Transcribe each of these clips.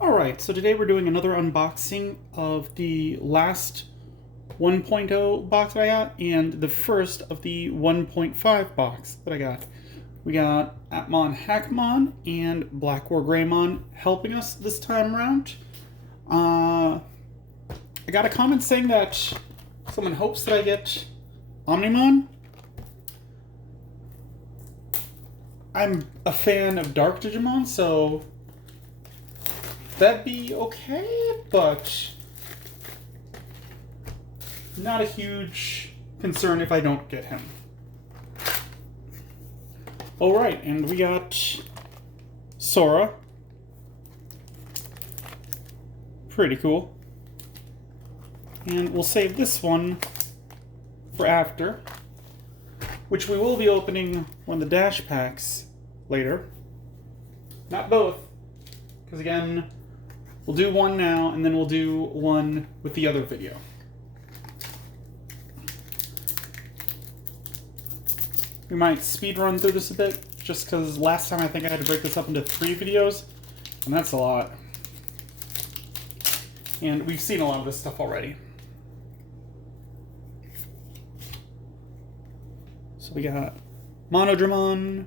Alright, so today we're doing another unboxing of the last 1.0 box that I got and the first of the 1.5 box that I got. We got Atmon Hackmon and Black War Greymon helping us this time around. I got a comment saying that someone hopes that I get Omnimon. I'm a fan of Dark Digimon, so that'd be okay, but not a huge concern if I don't get him. Alright, and we got Sora. Pretty cool. And we'll save this one for after, which we will be opening one of the dash packs later. Not both, because again, we'll do one now, and then we'll do one with the other video. We might speed run through this a bit, just because last time I think I had to break this up into 3 videos, and that's a lot. And we've seen a lot of this stuff already. So we got Monodramon,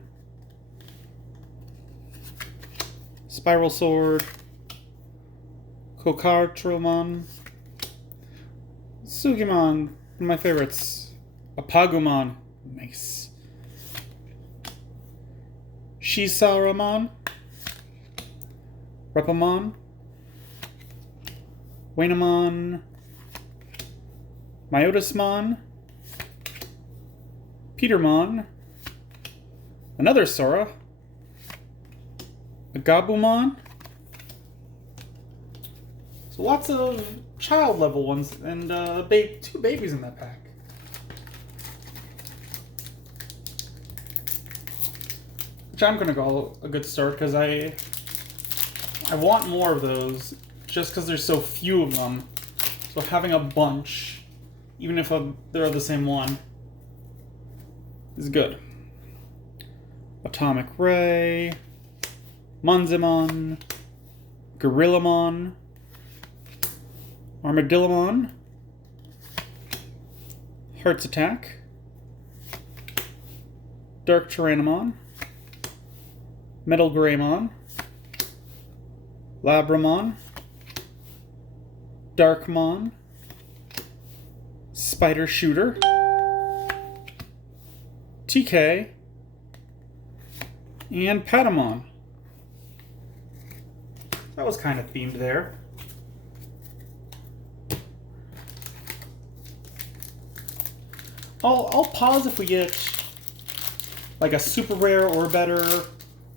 Spiral Sword, Kokartromon, Sugimon, one of my favorites, Apagumon, nice, Shisaramon, Repamon, Wainamon, Myotismon, Petermon, another Sora, a Gabumon. So lots of child level ones, and 2 babies in that pack. Which I'm gonna call a good start, because I want more of those, just because there's so few of them. So having a bunch, even if they're the same one, is good. Atomic Ray, Monzimon, Gorillamon, Armadillomon, Heart's Attack, Dark Tyrannomon, Metal Greymon, Labramon, Darkmon, Spider Shooter, TK, and Patamon. That was kind of themed there. I'll pause if we get like a super rare or better,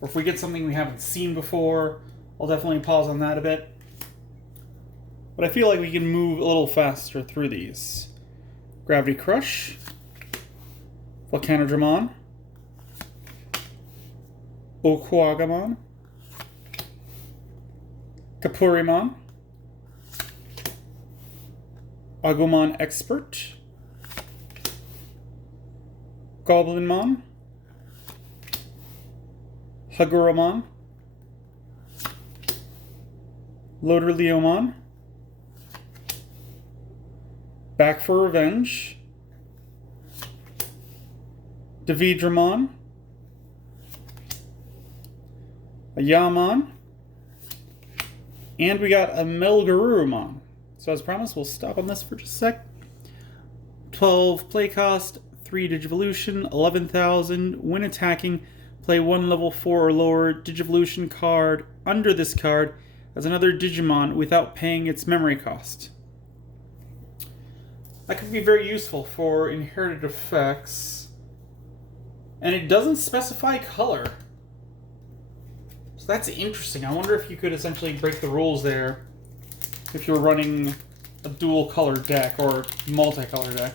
or if we get something we haven't seen before. I'll definitely pause on that a bit. But I feel like we can move a little faster through these. Gravity Crush, Volcanodramon, Okuagamon, Kapurimon, Agumon Expert, Goblinmon, Haguramon, Loderleomon, Back for Revenge, Davidramon, a Yamon, and we got a Melgarurumon. So as promised, we'll stop on this for just a sec. 12 play cost, 3 Digivolution, 11,000. When attacking, play 1 level 4 or lower Digivolution card under this card as another Digimon without paying its memory cost. That could be very useful for inherited effects. And it doesn't specify color. So that's interesting. I wonder if you could essentially break the rules there if you're running a dual color deck or multicolor deck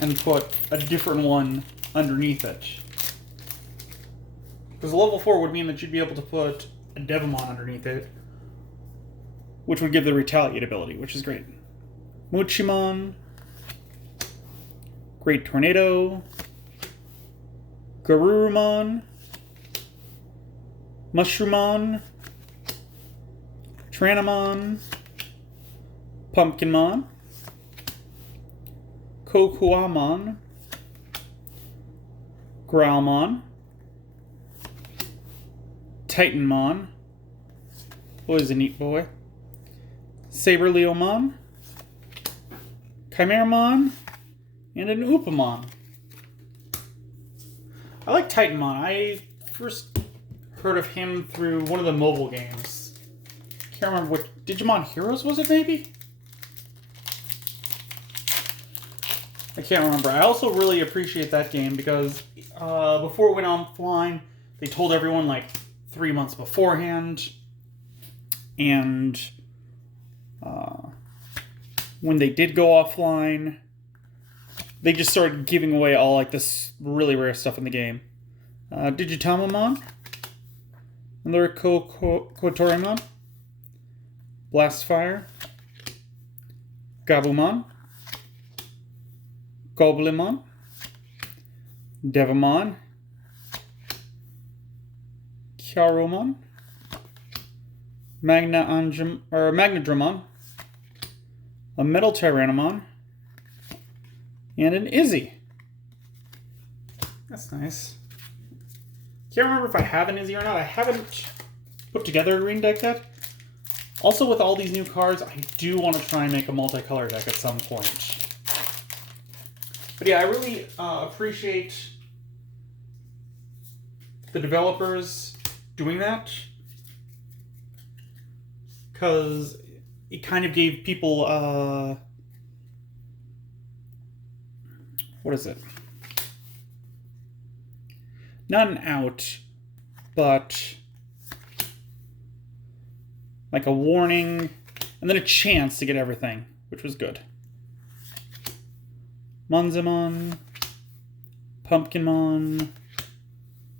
and put a different one underneath it. Because level 4 would mean that you'd be able to put a Devamon underneath it, which would give the Retaliate ability, which is great. Muchimon, Great Tornado, Garurumon, Mushroomon, Tyrannomon, Pumpkinmon, Kokuamon, Growlmon, Titanmon, boy's a neat boy, Saberleomon, Chimeramon, and an Oopamon. I like Titanmon. I first heard of him through one of the mobile games. Can't remember what Digimon Heroes was it, maybe? I can't remember. I also really appreciate that game because before it went offline, they told everyone like 3 months beforehand, and when they did go offline, they just started giving away all like this really rare stuff in the game. Digitamamon, another Kotorimon, Blastfire, Gabumon, Goblimon, Devamon, Kyaromon, Magnadramon, a Metal Tyrannomon, and an Izzy. That's nice. Can't remember if I have an Izzy or not. I haven't put together a green deck yet. Also, with all these new cards, I do want to try and make a multicolor deck at some point. But yeah, I really appreciate the developers doing that, because it kind of gave people, what is it? Not an out, but like a warning, and then a chance to get everything, which was good. Monzamon, Pumpkinmon,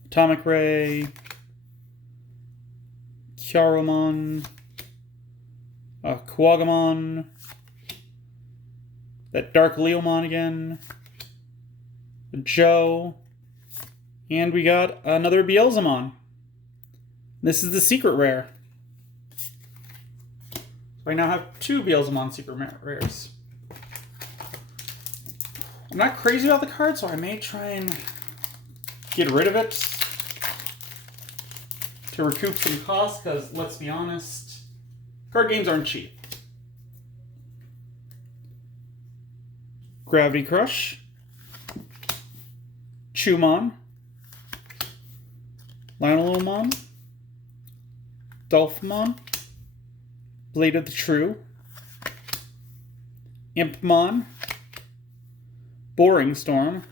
Atomic Ray, Kyaromon, Kuwagamon, that Dark Leomon again, Joe, and we got another Beelzemon. This is the secret rare. So I now have 2 Beelzemon secret rares. I'm not crazy about the card, so I may try and get rid of it to recoup some costs, because let's be honest, card games aren't cheap. Gravity Crush, Chewmon, Lionelomon, Dolphmon, Blade of the True, Impmon, Boring Storm,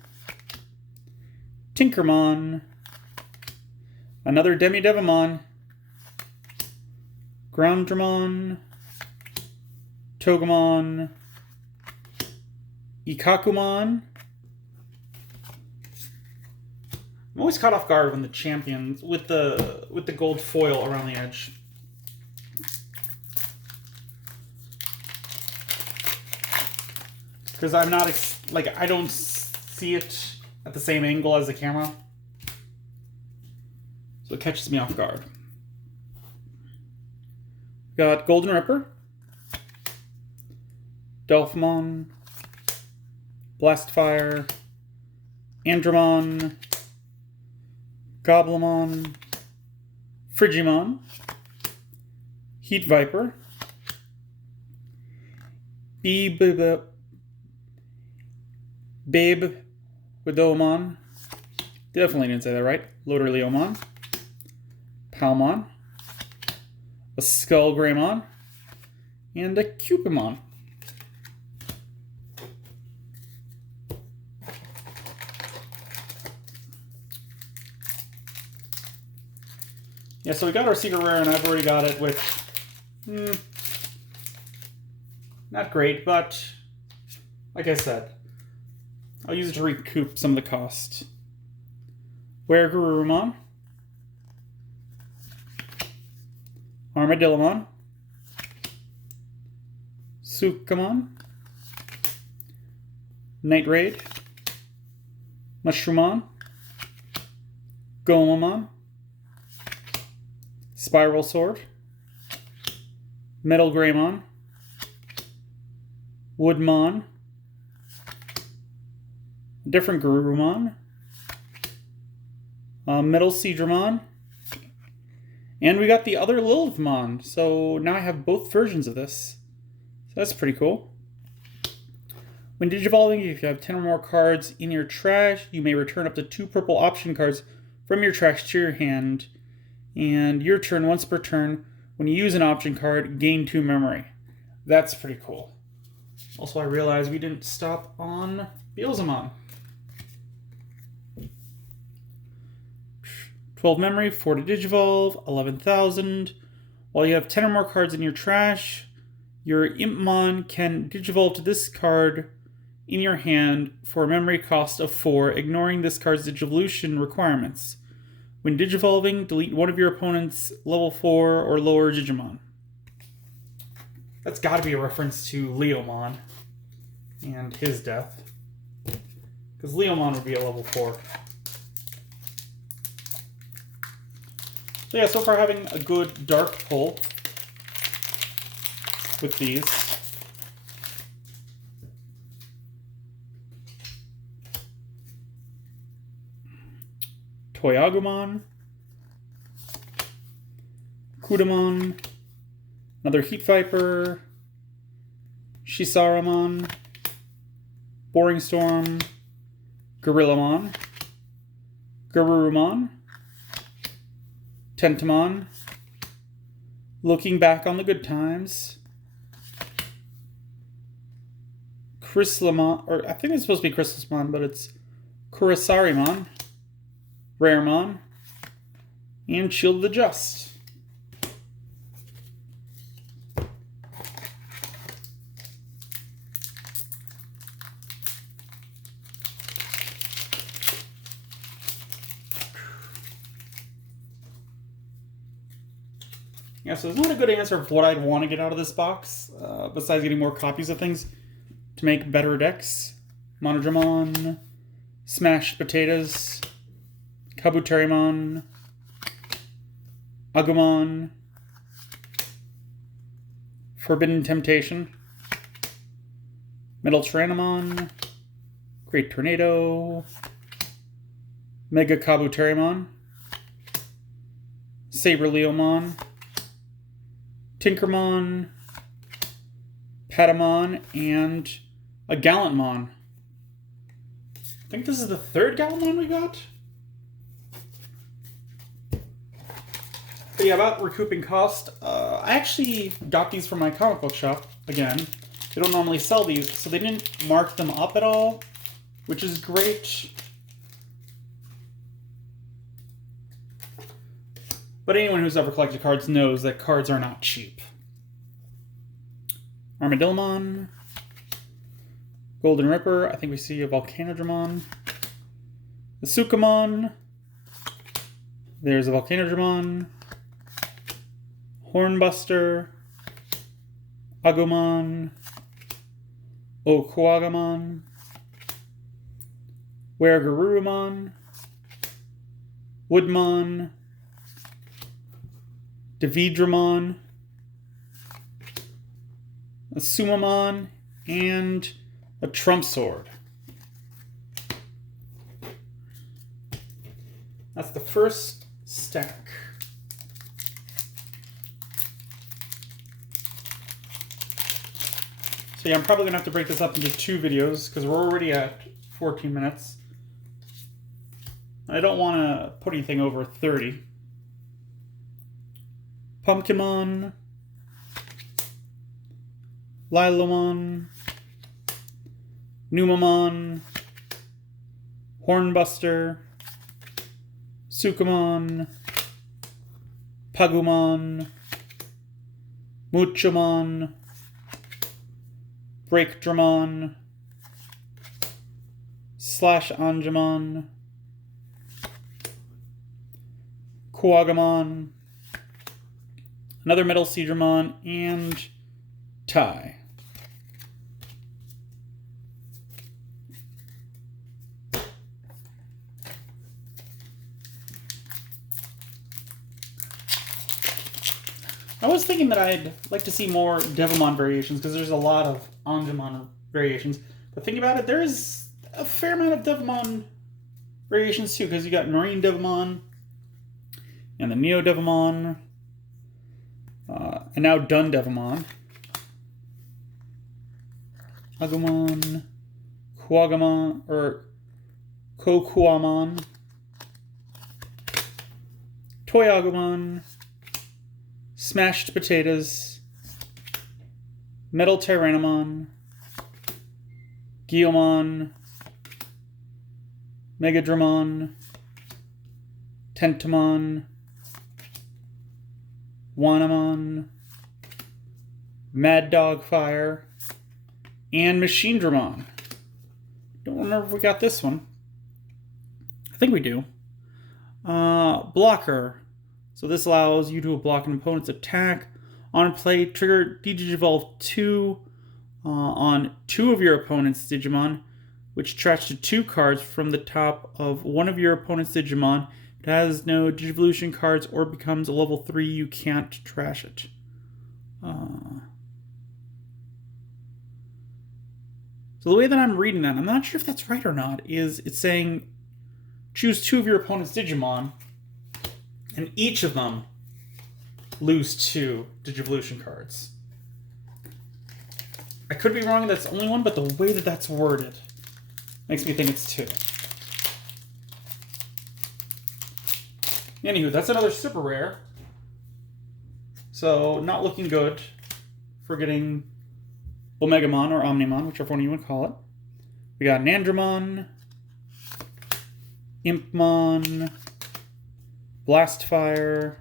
Tinkermon, another Demidevamon, Groundramon, Togemon, Ikakumon. I'm always caught off guard when the champions with the gold foil around the edge. Because I'm not I don't see it at the same angle as the camera, so it catches me off guard. Got Golden Ripper, Dolphmon, Blastfire, Andromon, Goblimon, Frigimon, Heat Viper, Babe Widomon, definitely didn't say that right, Loderleomon, Palmon, a Skullgreymon, and a Cupimon. Yeah, so we got our secret rare, and I've already got it with, not great, but like I said, I'll use it to recoup some of the cost. Weregarurumon, Armadillomon, Sukamon, Night Raid, Mushroomon, Gomamon, Spiral Sword, Metal Greymon, Woodmon, different Garurumon, Metal Seadramon, and we got the other Lilithmon. So now I have both versions of this. So that's pretty cool. When digivolving, if you have 10 or more cards in your trash, you may return up to 2 purple option cards from your trash to your hand. And your turn, once per turn, when you use an option card, gain 2 memory. That's pretty cool. Also, I realized we didn't stop on Beelzemon. 12 memory, 4 to digivolve, 11,000. While you have 10 or more cards in your trash, your Impmon can digivolve to this card in your hand for a memory cost of 4, ignoring this card's digivolution requirements. When digivolving, delete one of your opponent's level 4 or lower Digimon. That's got to be a reference to Leomon and his death, because Leomon would be a level 4. So yeah, so far having a good dark pull with these. Toyagumon, Kudamon, another Heat Viper, Shisaramon, Boring Storm, Gorillamon, Garurumon, Tentamon, Looking Back on the Good Times, Chryslamon, or I think it's supposed to be Chryslamon, but it's Kurisarimon, Raremon, and Shield of the Just. Yeah, so there's not a good answer of what I'd want to get out of this box, besides getting more copies of things to make better decks. Monodramon, Smashed Potatoes, Kabuterimon, Agumon, Forbidden Temptation, Metal Tyrannomon, Great Tornado, Mega Kabuterimon, Saber Leomon, Tinkermon, Patamon, and a Gallantmon. I think this is the 3rd Gallantmon we got. But yeah, about recouping cost, I actually got these from my comic book shop, again. They don't normally sell these, so they didn't mark them up at all, which is great. But anyone who's ever collected cards knows that cards are not cheap. Armadillomon, Golden Ripper, I think we see a Volcanodramon, the Sukamon, there's a Volcanodramon, Hornbuster, Agumon, Okuagamon, Weregarurumon, Woodmon, Davidramon, a Sumamon, and a Trump Sword. That's the first stack. So yeah, I'm probably gonna have to break this up into 2 videos because we're already at 14 minutes. I don't want to put anything over 30. Pumpkinmon, Lilomon, Numamon, Hornbuster, Sukamon, Pagumon, Muchamon, Breakdramon, Slash Angemon, Kuagamon, another Metal Seadramon, and Tai. I was thinking that I'd like to see more Devimon variations because there's a lot of Angemon variations. But thinking about it, there is a fair amount of Devimon variations too, because you got Marine Devimon and the Neo Devimon, and now Dun Devimon, Agumon, Quagamon, or Kokuamon, Toy Agumon, Smashed Potatoes, Metal Tyrannomon, Guiomon, Megadramon, Tentamon, Wanamon, Mad Dog Fire, and Machine Dramon. Don't remember if we got this one. I think we do. Blocker. So this allows you to block an opponent's attack. On play, trigger Digivolve 2 on 2 of your opponent's Digimon, which attach to 2 cards from the top of one of your opponent's Digimon. If it has no Digivolution cards or becomes a level 3, you can't trash it. So the way that I'm reading that, I'm not sure if that's right or not, is it's saying choose 2 of your opponent's Digimon, and each of them lose 2 Digivolution cards. I could be wrong, that's only 1, but the way that that's worded makes me think it's 2. Anywho, that's another super rare. So, not looking good for getting Omegamon or Omnimon, whichever one you want to call it. We got Nandramon, Impmon, Blastfire,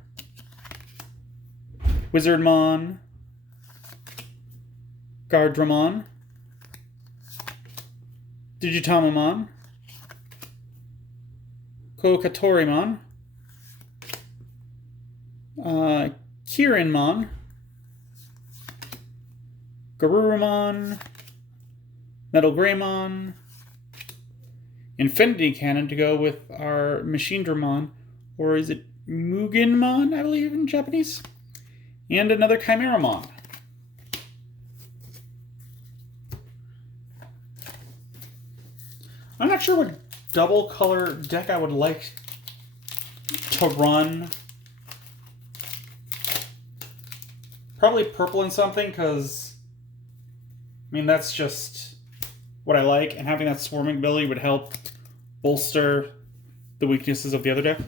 Wizardmon, Gardramon, Digitamamon, Kokatorimon, Kirinmon, Garurumon, Metal Greymon, Infinity Cannon to go with our Machine Dramon, or is it Mugenmon, I believe, in Japanese? And another Chimeramon. I'm not sure what double color deck I would like to run. Probably purple and something, because, I mean, that's just what I like, and having that swarming ability would help bolster the weaknesses of the other deck.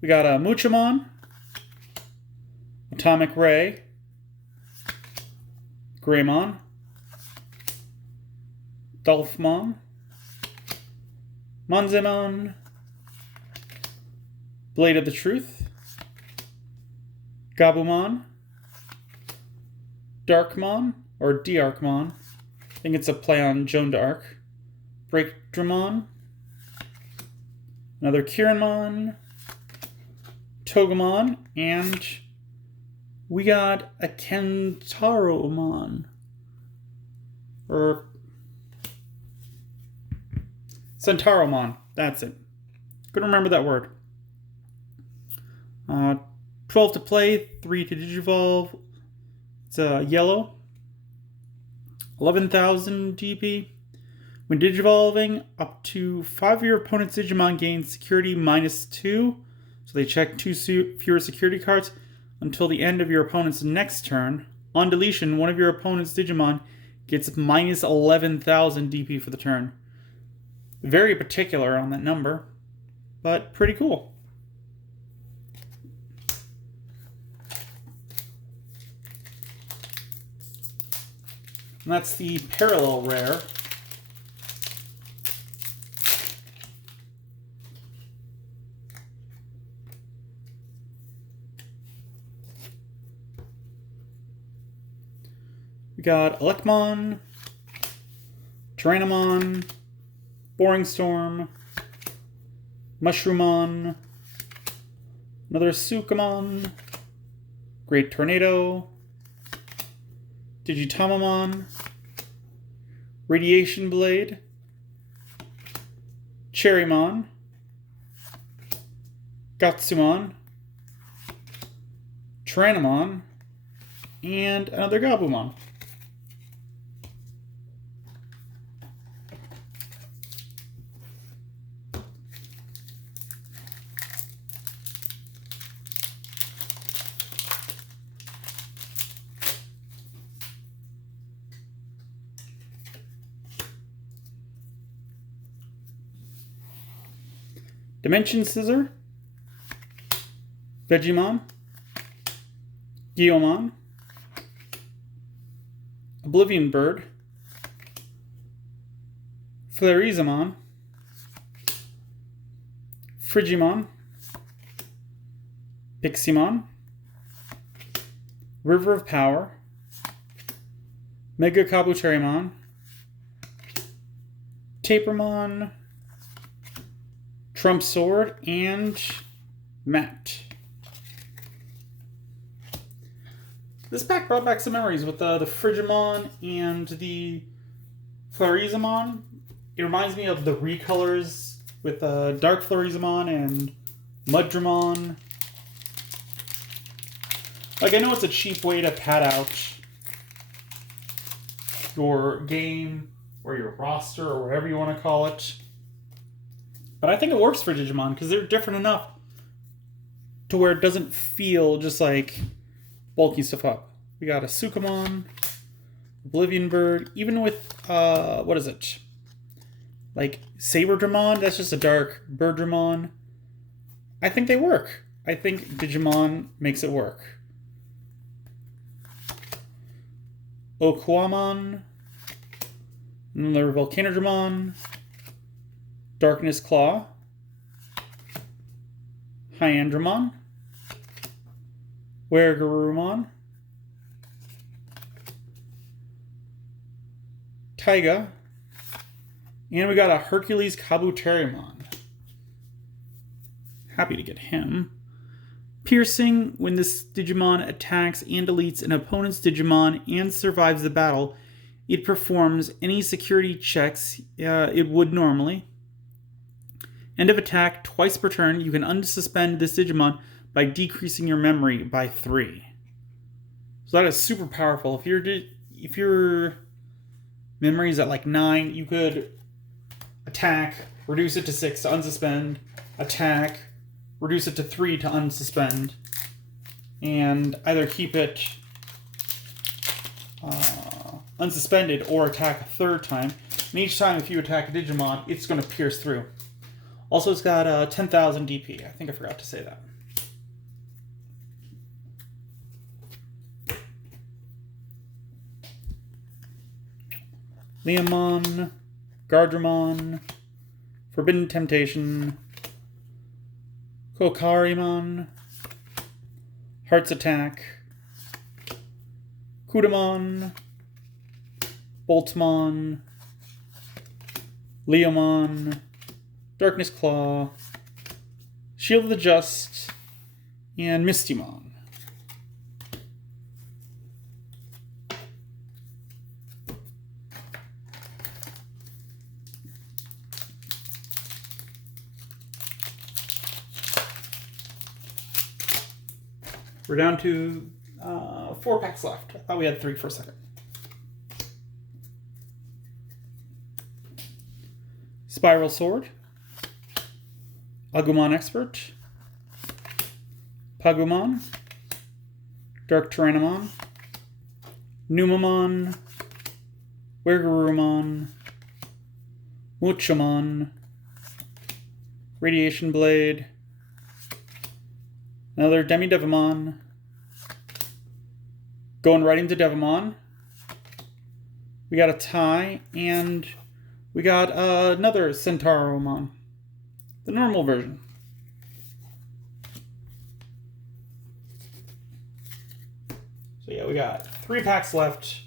We got a Muchamon, Atomic Ray, Greymon, Dolphmon, Monzemon, Blade of the Truth, Gabumon, Darkmon, or Diarkmon. I think it's a play on Joan d'Arc. Breakdramon, another Kirinmon, Togemon, and we got a Kentaromon. Or Centauromon. That's it. Couldn't remember that word. 12 to play, 3 to Digivolve. It's yellow. 11,000 DP. When Digivolving, up to 5 of your opponent's Digimon gain security -2. So they check 2 fewer security cards until the end of your opponent's next turn. On deletion, one of your opponent's Digimon gets -11,000 DP for the turn. Very particular on that number, but pretty cool. And that's the parallel rare. We got Elecmon, Tyrannomon, Boring Storm, Mushroomon, another Sukamon, Great Tornado, Digitamamon, Radiation Blade, Cherrymon, Gatsumon, Tyrannomon, and another Gabumon. Dimension Scissor, Digimon, Guiomon, Oblivion Bird, Flarizamon, Frigimon, Piximon, River of Power, Mega Kabuterimon, Tapermon, Trump Sword, and Matt. This pack brought back some memories with the Frigimon and the Flarizamon. It reminds me of the recolors with Dark Flarizamon and Muddramon. Like, I know it's a cheap way to pad out your game or your roster or whatever you want to call it. But I think it works for Digimon because they're different enough to where it doesn't feel just like bulking stuff up. We got a Sukamon, Oblivion Bird, even with, what is it? Like Saberdramon, that's just a dark Birdramon. I think they work. I think Digimon makes it work. Okuamon, another Volcanodramon, Darkness Claw, Hyandramon, Weregarurumon, Taiga, and we got a Hercules Kabuterimon. Happy to get him. Piercing, when this Digimon attacks and deletes an opponent's Digimon and survives the battle, it performs any security checks it would normally. End of attack, twice per turn, you can unsuspend this Digimon by decreasing your memory by 3. So that is super powerful. If your memory is at like 9, you could attack, reduce it to 6 to unsuspend, attack, reduce it to 3 to unsuspend, and either keep it unsuspended or attack a third time. And each time if you attack a Digimon, it's going to pierce through. Also, it's got 10,000 DP. I think I forgot to say that. Leomon, Gardramon, Forbidden Temptation, Kokarimon, Heart's Attack, Kudamon, Boltmon, Leomon, Darkness Claw, Shield of the Just, and Mistymon. We're down to 4 packs left. I thought we had 3 for a second. Spiral Sword, Agumon Expert, Pagumon, Dark Tyrannomon, Numamon, Weregarurumon, Muchamon, Radiation Blade, another Demi-Devimon, going right into Devimon. We got a tie, and we got another Centauromon, the normal version. So yeah, we got 3 packs left.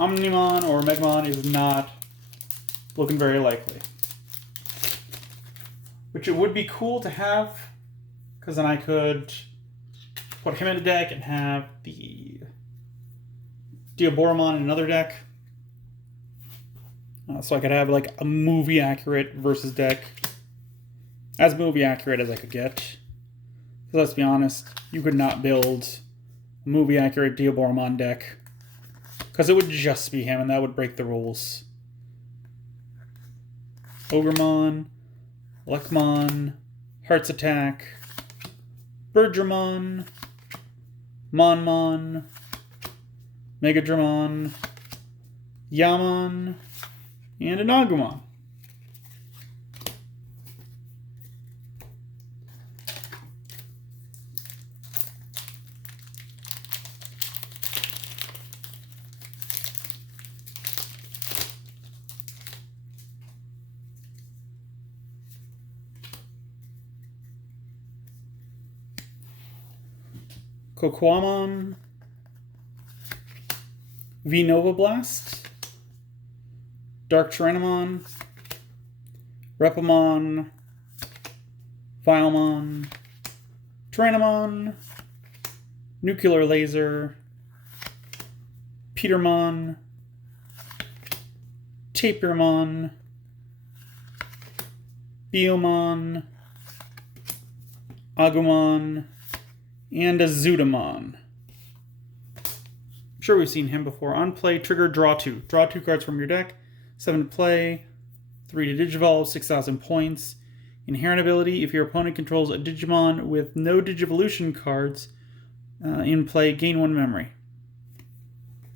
Omnimon or Megmon is not looking very likely. Which it would be cool to have, because then I could put him in a deck and have the Diaboromon in another deck. So I could have like a movie accurate versus deck. As movie accurate as I could get. Let's be honest, you could not build a movie-accurate Diaboromon deck. Because it would just be him, and that would break the rules. Ogremon, Lekmon, Heart's Attack, Birdramon, Monmon, Megadramon, Yamon, and an Agumon. Kokoamon, V-Nova Blast, Dark Tyrannomon, Repamon, Vilemon, Tyrannomon, Nuclear Laser, Petermon, Tapirmon, Biomon, Agumon, and a Zudamon. I'm sure we've seen him before. On play, trigger, draw 2. Draw 2 cards from your deck. 7 to play, 3 to Digivolve, 6,000 points. Inherent ability, if your opponent controls a Digimon with no Digivolution cards in play, gain 1 memory.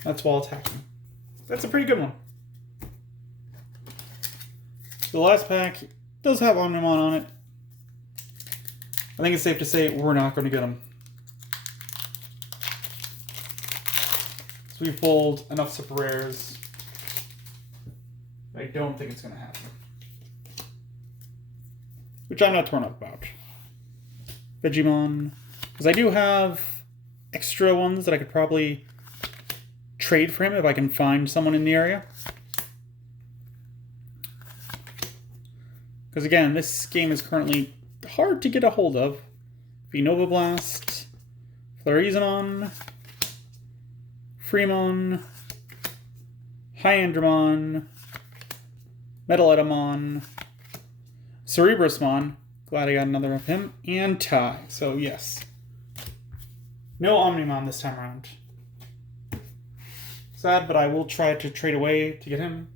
That's while attacking. That's a pretty good one. The last pack does have Omnimon on it. I think it's safe to say we're not going to get him. So we pulled enough super rares. I don't think it's going to happen. Which I'm not torn up about. Digimon. Because I do have extra ones that I could probably trade for him if I can find someone in the area. Because again, this game is currently hard to get a hold of. V-Nova Blast, Flarizamon, Fremon, Hyandramon, Metaletamon, Cerebrusmon, glad I got another of him, and Tai. So yes. No Omnimon this time around. Sad, but I will try to trade away to get him.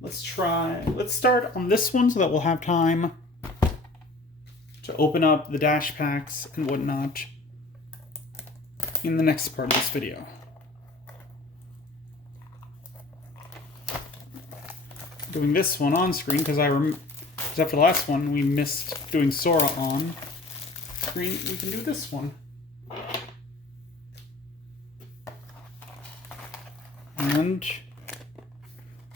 Let's start on this one so that we'll have time to open up the dash packs and whatnot in the next part of this video. Doing this one on screen because after the last one we missed doing Sora on screen. We can do this one. And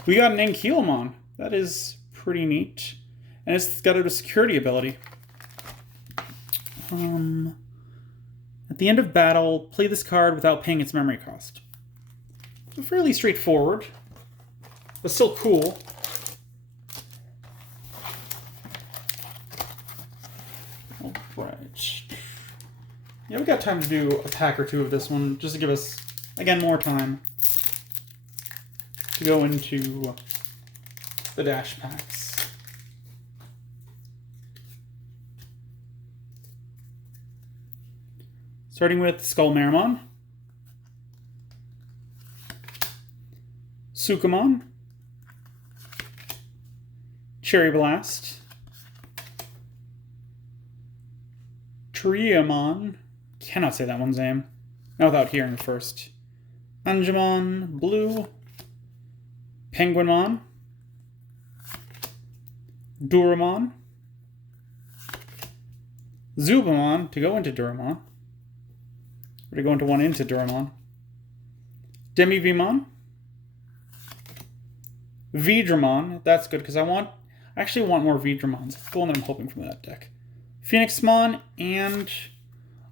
we got an Ankylamon. That is pretty neat. And it's got a security ability. At the end of battle, play this card without paying its memory cost. So fairly straightforward, but still cool. Alright. Yeah, we got time to do a pack or two of this one, just to give us, again, more time to go into the dash packs. Starting with Skullmarimon, Sukamon, Cherry Blast, Triamon, cannot say that one's name, not without hearing it first, Angemon, Blue, Penguinmon, Duramon, Zubamon, to go into Duramon, or to go into one into Duramon, Demivimon, Vidramon, that's good because I actually want more Vidramons. That's the one that I'm hoping from that deck. Phoenixmon, and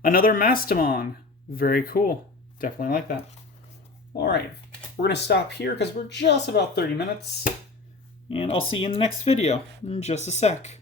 another Mastamon. Very cool. Definitely like that. Alright, we're going to stop here because we're just about 30 minutes. And I'll see you in the next video in just a sec.